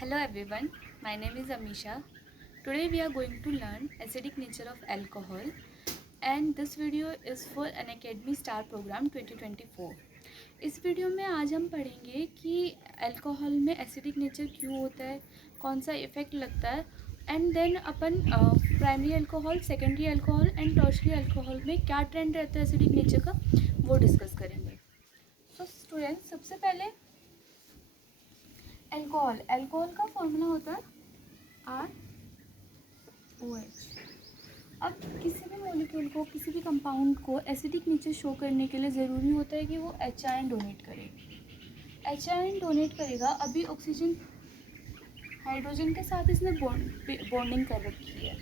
Hello everyone, my name is Amisha. Today we are going to learn acidic nature of alcohol and this video is for an Academy Star Program 2024. इस video में आज हम पढ़ेंगे कि alcohol में acidic nature क्यों होता है, कौन सा इफ़ेक्ट लगता है एंड देन अपन primary alcohol, secondary alcohol and tertiary alcohol में क्या ट्रेंड रहता है एसिडिक नेचर का वो डिस्कस करेंगे. सो स्टूडेंट्स, सबसे पहले अल्कोहल का फॉर्मूला होता है ROH. अब किसी भी मॉलिक्यूल को, किसी भी कंपाउंड को एसिडिक नेचर शो करने के लिए ज़रूरी होता है कि वो H आयन डोनेट करे. H आयन डोनेट करेगा. अभी ऑक्सीजन हाइड्रोजन के साथ इसने बॉन्डिंग कर रखी है,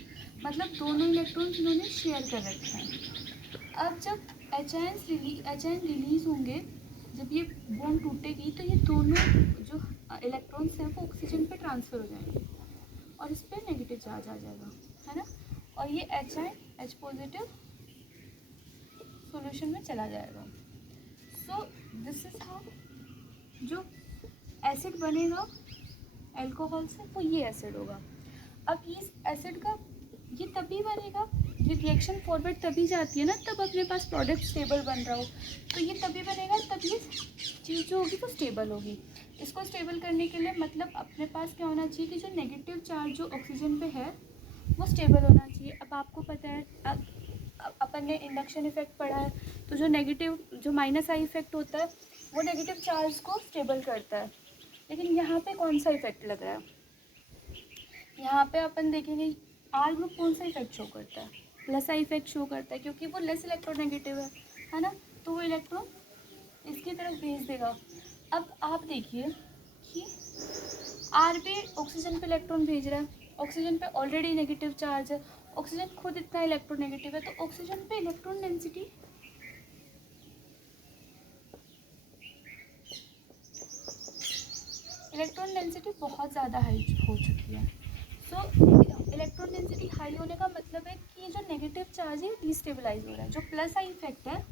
मतलब दोनों इलेक्ट्रॉन्स इन्होंने शेयर कर रखे हैं. अब जब H आयन रिलीज होंगे, जब ये बॉन्ड टूटेगी तो ये दोनों जो इलेक्ट्रॉन्स हैं वो ऑक्सीजन पे ट्रांसफ़र हो जाएंगे और इस पर नेगेटिव चार्ज आ जाएगा, है ना. और ये H ion H positive solution में चला जाएगा. सो दिस इज हाउ जो एसिड बनेगा अल्कोहल से वो ये एसिड होगा. अब इस एसिड का ये तभी बनेगा, ये रिएक्शन फॉरवर्ड तभी जाती है ना, तब अपने पास प्रोडक्ट स्टेबल बन रहा हो. तो ये तभी बनेगा तब ये चीज़ जो होगी वो स्टेबल होगी. इसको स्टेबल करने के लिए मतलब अपने पास क्या होना चाहिए कि जो नेगेटिव चार्ज जो ऑक्सीजन पे है वो स्टेबल होना चाहिए. अब आपको पता है, अपन ने इंडक्शन इफेक्ट पढ़ा है, तो जो नेगेटिव जो माइनस आई इफेक्ट होता है वो नेगेटिव चार्ज को स्टेबल करता है. लेकिन यहाँ पे कौन सा इफेक्ट लग रहा है, यहाँ पे अपन देखेंगे आर ग्रुप कौन सा इफेक्ट शो करता है, प्लस आई इफेक्ट शो करता है, क्योंकि वो लेस इलेक्ट्रोनेगेटिव है ना, तो वो इलेक्ट्रॉन इसकी तरफ भेज देगा. अब आप देखिए कि आर भी ऑक्सीजन पे इलेक्ट्रॉन भेज रहा है, ऑक्सीजन पे ऑलरेडी नेगेटिव चार्ज है, ऑक्सीजन खुद इतना इलेक्ट्रोनेगेटिव है, तो ऑक्सीजन पे इलेक्ट्रॉन डेंसिटी बहुत ज़्यादा हाई हो चुकी है. सो इलेक्ट्रॉन डेंसिटी हाई होने का मतलब है कि ये जो नेगेटिव चार्ज है डिस्टेबलाइज हो रहा है. जो प्लस आई इफेक्ट है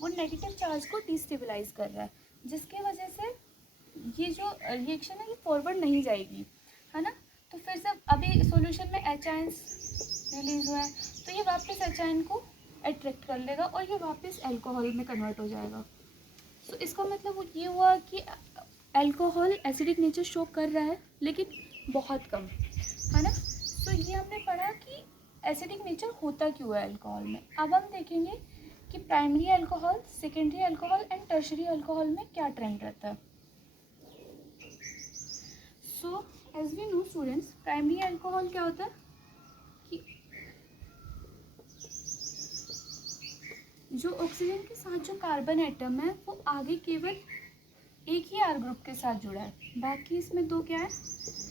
वो नेगेटिव चार्ज को डिस्टेबलाइज कर रहा है, जिसकी वजह से ये जो रिएक्शन है ये फॉरवर्ड नहीं जाएगी, है ना. तो फिर जब अभी सॉल्यूशन में H आयंस रिलीज हुआ है तो ये वापस H आयन को अट्रैक्ट कर लेगा और ये वापस अल्कोहल में कन्वर्ट हो जाएगा. सो इसका मतलब ये हुआ कि अल्कोहल एसिडिक नेचर शो कर रहा है लेकिन बहुत कम, है ना. सो ये हमने पढ़ा कि एसिडिक नेचर होता क्यों है अल्कोहल में. अब हम देखेंगे कि primary alcohol, secondary alcohol and tertiary alcohol में क्या ट्रेंड रहता है. So as we know students, primary alcohol क्या होता है कि जो ऑक्सीजन के साथ जो कार्बन एटम है वो आगे केवल एक ही आर ग्रुप के साथ जुड़ा है, बाकी इसमें दो क्या है,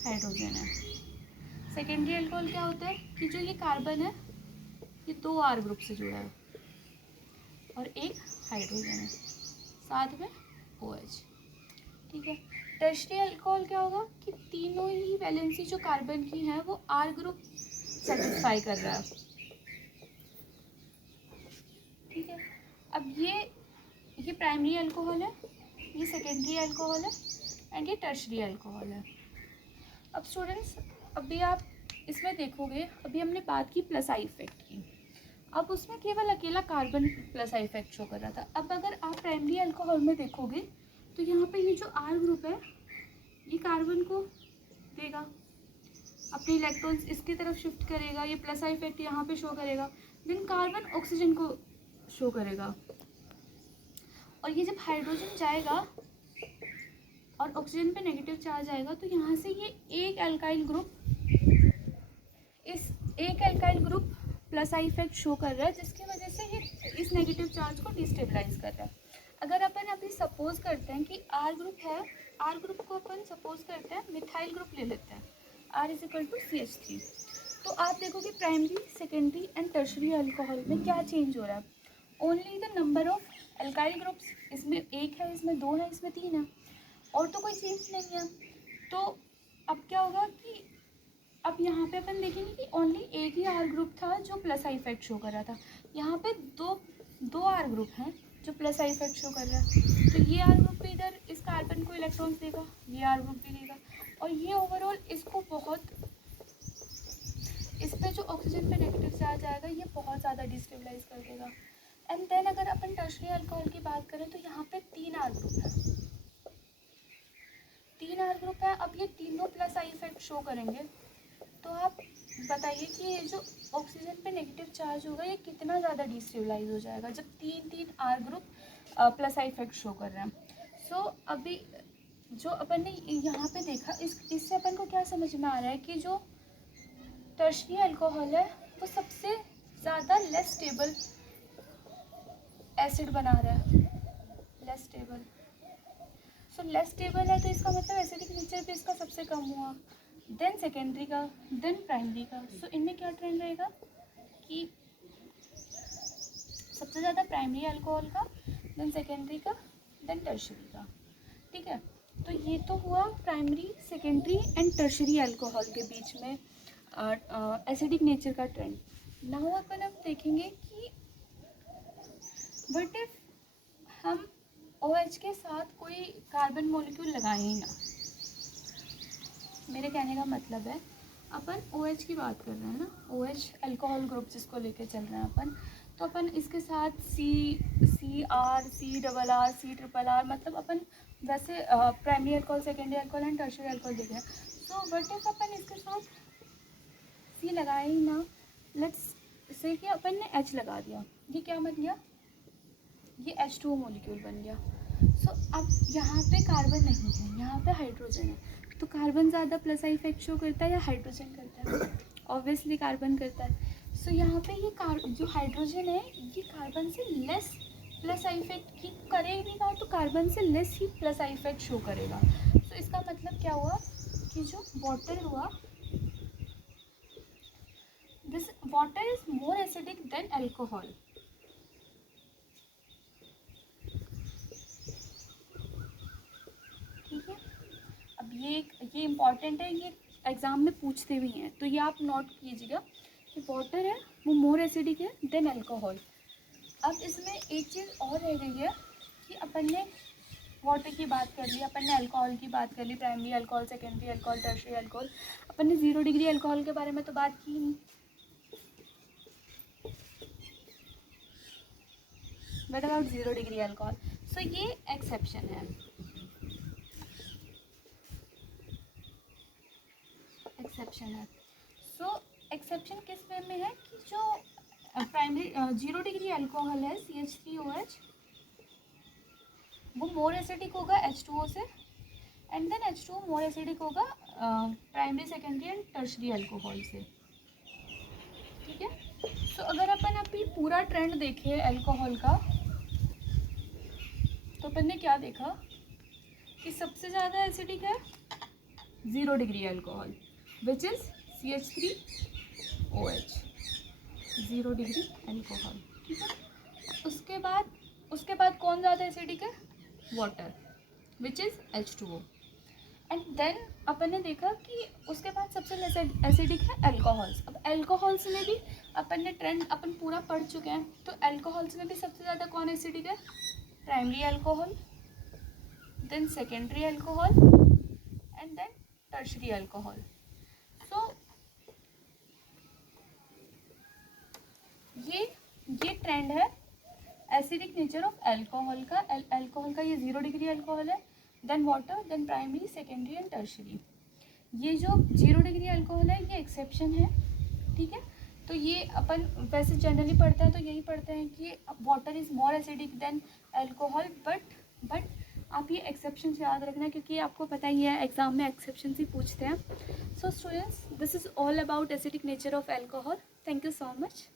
हाइड्रोजन है. सेकेंडरी अल्कोहल क्या होता है कि जो ये कार्बन है ये दो आर ग्रुप से जुड़ा है और एक हाइड्रोजन है, साथ में OH. ठीक है. टर्शरी अल्कोहल क्या होगा कि तीनों ही वैलेंसी जो कार्बन की है वो आर ग्रुप सेटिस्फाई कर रहा है. ठीक है. अब ये प्राइमरी अल्कोहल है, ये सेकेंडरी अल्कोहल है एंड ये टर्शरी अल्कोहल है. अब स्टूडेंट्स, अभी आप इसमें देखोगे, अभी हमने बात की प्लस आई इफेक्ट की, अब उसमें केवल अकेला carbon plus I effect show कर रहा था. अब अगर आप प्राइमरी अल्कोहल में देखोगे तो यहाँ पे ये जो आर ग्रुप है ये कार्बन को देगा, अपने इलेक्ट्रॉन्स इसकी तरफ शिफ्ट करेगा, ये प्लस आई इफेक्ट यहाँ पे शो करेगा, देन कार्बन ऑक्सीजन को शो करेगा. और ये जब हाइड्रोजन जाएगा और ऑक्सीजन पे नेगेटिव चार्ज आएगा तो यहाँ से ये एक alkyl group plus I effect show कर रहा है, जिसकी वजह से ये इस नेगेटिव चार्ज को डिस्टेबलाइज कर रहा है. अगर अपन अभी सपोज करते हैं कि आर ग्रुप है, आर ग्रुप को अपन सपोज करते हैं मिथाइल ग्रुप ले लेते हैं, R is equal to CH3. तो आप देखोगे primary, secondary and tertiary alcohol में क्या चेंज हो रहा है, only the number of alkyl groups. इसमें एक है, इसमें दो है, इसमें तीन है, और तो कोई चेंज नहीं है. तो अब क्या होगा कि अब यहाँ पे अपन देखेंगे कि ओनली एक ही आर ग्रुप था जो प्लस आई इफेक्ट शो कर रहा था. यहाँ पे दो आर ग्रुप हैं जो प्लस आई इफेक्ट शो कर रहा है। तो ये आर ग्रुप भी इधर इस कार्बन को इलेक्ट्रॉन्स देगा, ये आर ग्रुप भी देगा, और ये ओवरऑल इसको बहुत, इस पर जो ऑक्सीजन पे नेगेटिव चार्ज आएगा ये बहुत ज़्यादा डिस्टेबलाइज कर देगा। एंड देन अगर अपन टर्शरी अल्कोहल की बात करें तो यहाँ पे 3 आर ग्रुप है, 3 आर ग्रुप है। अब ये तीनों प्लस आई इफेक्ट शो करेंगे, तो आप बताइए कि ये जो ऑक्सीजन पे नेगेटिव चार्ज होगा ये कितना ज़्यादा डिस्टेबलाइज हो जाएगा जब 3 R group plus I effect show कर रहे हैं। सो अभी जो अपन ने यहाँ पे देखा, इससे अपन को क्या समझ में आ रहा है कि जो टर्शरी अल्कोहल है वो सबसे ज़्यादा लेस स्टेबल एसिड बना रहा है, less stable. So less stable है तो इसका मतलब एसिडिक नेचर भी इसका सबसे कम हुआ, देन सेकेंडरी का, देन प्राइमरी का। सो इनमें क्या ट्रेंड रहेगा कि सबसे ज़्यादा प्राइमरी अल्कोहल का, देन सेकेंडरी का, देन टर्शरी का। ठीक है, तो ये तो हुआ primary, secondary and tertiary alcohol के बीच में एसिडिक नेचर का ट्रेंड। नाउ अपन अब देखेंगे कि व्हाट इफ हम OH के साथ कोई कार्बन मॉलिक्यूल लगाएं ही ना। मेरे कहने का मतलब है अपन OH की बात कर रहे हैं ना, OH अल्कोहल ग्रुप जिसको लेके चल रहे हैं अपन, तो अपन इसके साथ CR, CRR, CRR, मतलब अपन वैसे primary alcohol, secondary alcohol and tertiary alcohol देख रहे हैं। सो व्हाट इफ अपन इसके साथ C लगाए ही ना, लेट्स से कि अपन ने H लगा दिया, ये क्या बन गया, ये H2O मॉलिक्यूल बन गया। सो अब यहाँ पे कार्बन नहीं है, यहाँ पे हाइड्रोजन है, तो कार्बन ज़्यादा प्लस आई इफेक्ट शो करता है या हाइड्रोजन करता है? ऑब्वियसली कार्बन करता है। सो यहाँ पे ये जो हाइड्रोजन है ये कार्बन से लेस प्लस आई इफेक्ट ही करेगा, तो कार्बन से less he plus I effect show करेगा। सो इसका मतलब क्या हुआ कि जो वाटर हुआ, this water is more acidic then alcohol. ठीक है, अब ये इम्पॉर्टेंट है, ये एग्ज़ाम में पूछते भी हैं, तो ये आप नोट कीजिएगा कि वाटर है वो मोर एसिडिक है देन अल्कोहल। अब इसमें एक चीज़ और रह गई है कि अपन ने वाटर की बात कर ली, अपन ने अल्कोहल की बात कर ली, primary alcohol, secondary alcohol, tertiary alcohol. अपन ने 0 डिग्री अल्कोहल के बारे में तो बात की नहीं। But about 0 degree alcohol, so ये एक्सेप्शन है, एक्सेप्शन है। सो एक्सेप्शन किस वे में है कि जो प्राइमरी 0 डिग्री अल्कोहल है CH3OH, वो मोर एसिडिक होगा H2O से, and then H2O more acidic होगा primary, secondary and tertiary alcohol से। ठीक है, तो अगर अपन अभी पूरा ट्रेंड देखें अल्कोहल का, तो अपन ने क्या देखा कि सबसे ज़्यादा एसिडिक है 0 degree alcohol, which is CH3OH, 0 degree alcohol. ठीक है, उसके बाद कौन ज़्यादा एसिडिक है, water, which is H2O। And then अपन ने देखा कि उसके बाद सबसे एसिडिक है अल्कोहल्स। अब अल्कोहल्स में भी अपन ने ट्रेंड अपन पूरा पढ़ चुके हैं, तो अल्कोहल्स में भी सबसे ज़्यादा कौन एसिडिक है, primary alcohol, then secondary alcohol and then tertiary alcohol. So ये ट्रेंड है एसिडिक नेचर ऑफ अल्कोहल का। अल्कोहल का ये 0 डिग्री अल्कोहल है, then water, then primary, secondary and tertiary. ये जो 0 डिग्री अल्कोहल है ये एक्सेप्शन है। ठीक है, तो ये अपन वैसे जनरली पढ़ते हैं तो यही पढ़ते हैं कि water is more acidic then alcohol, but आप ये एक्सेप्शंस याद रखना, क्योंकि आपको पता ही है एग्जाम में एक्सेप्शंस ही पूछते हैं। So students, this is all about acidic nature of alcohol. Thank you so much.